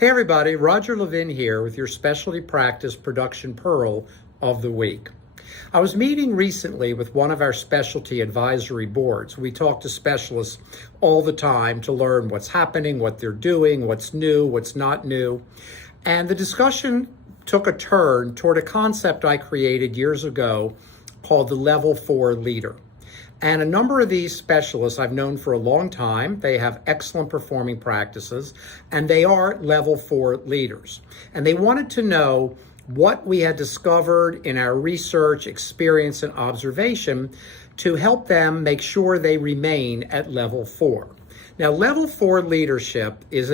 Hey everybody, Roger Levin here with your specialty practice production pearl of the week. I was meeting recently with one of our specialty advisory boards. We talk to specialists all the time to learn what's happening, what they're doing, what's new, what's not new. And the discussion took a turn toward a concept I created years ago called the Level 4 leader. And a number of these specialists I've known for a long time. They have excellent performing practices, and they are level 4 leaders. And they wanted to know what we had discovered in our research, experience, and observation to help them make sure they remain at level 4. Now, level 4 leadership is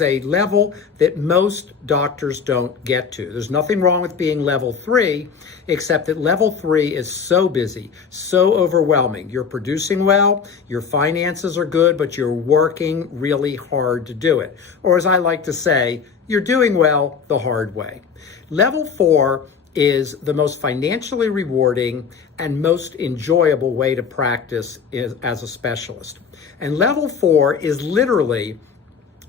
a level that most doctors don't get to. There's nothing wrong with being level 3, except that level 3 is so busy, so overwhelming. You're producing well, your finances are good, but you're working really hard to do it. Or as I like to say, you're doing well the hard way. Level 4 is the most financially rewarding and most enjoyable way to practice as a specialist. And level 4 is literally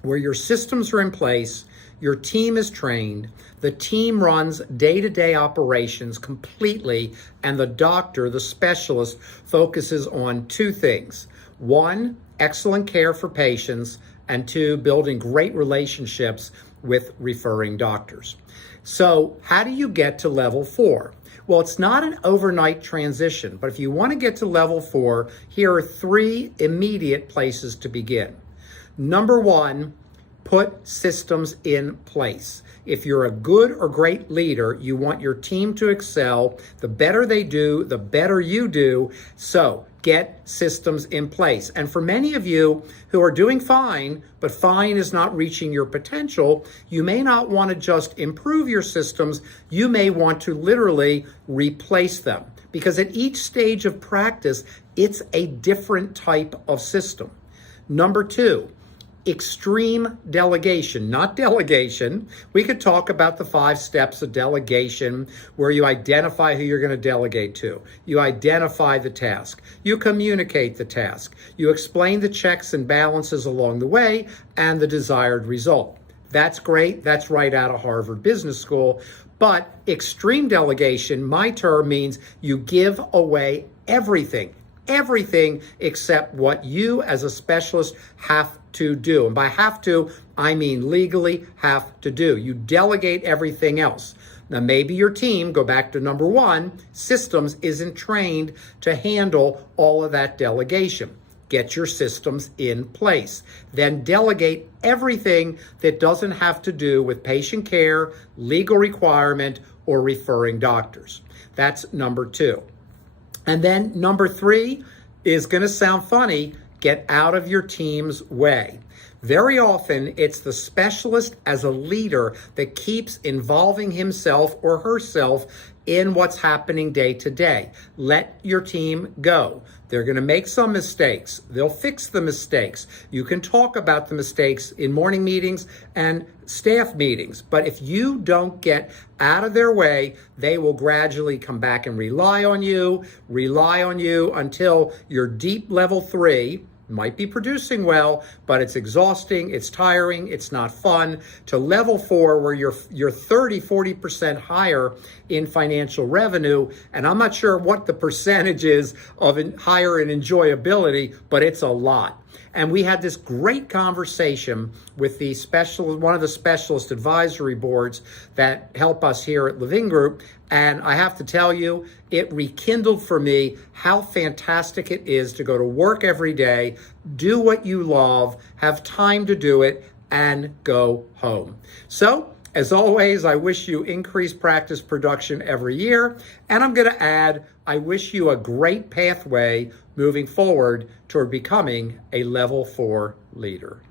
where your systems are in place, your team is trained, the team runs day-to-day operations completely, and the doctor, the specialist, focuses on two things. One, excellent care for patients, and two, building great relationships with referring doctors. So how do you get to level 4? Well, it's not an overnight transition, but if you want to get to level 4, here are 3 immediate places to begin. Number 1, put systems in place. If you're a good or great leader, you want your team to excel. The better they do, the better you do. So get systems in place. And for many of you who are doing fine, but fine is not reaching your potential, you may not want to just improve your systems. You may want to literally replace them, because at each stage of practice, it's a different type of system. Number 2, extreme delegation, not delegation. We could talk about the 5 steps of delegation, where you identify who you're going to delegate to. You identify the task. You communicate the task. You explain the checks and balances along the way and the desired result. That's great. That's right out of Harvard Business School. But extreme delegation, my term, means you give away everything except what you as a specialist have to do. And by have to, I mean legally have to do. You delegate everything else. Now, maybe your team, go back to number 1, systems isn't trained to handle all of that delegation. Get your systems in place. Then delegate everything that doesn't have to do with patient care, legal requirement, or referring doctors. That's number 2. And then number 3 is going to sound funny. Get out of your team's way. Very often, it's the specialist as a leader that keeps involving himself or herself in what's happening day to day. Let your team go. They're going to make some mistakes. They'll fix the mistakes. You can talk about the mistakes in morning meetings and staff meetings. But if you don't get out of their way, they will gradually come back and rely on you until you're deep level 3. Might be producing well, but it's exhausting, it's tiring, it's not fun, to level 4 where you're 30-40% higher in financial revenue. And I'm not sure what the percentage is of higher in enjoyability, but it's a lot. And we had this great conversation with one of the specialist advisory boards that help us here at Levin Group. And I have to tell you, it rekindled for me how fantastic it is to go to work every day, do what you love, have time to do it, and go home. So, as always, I wish you increased practice production every year. And I'm going to add, I wish you a great pathway moving forward toward becoming a level 4 leader.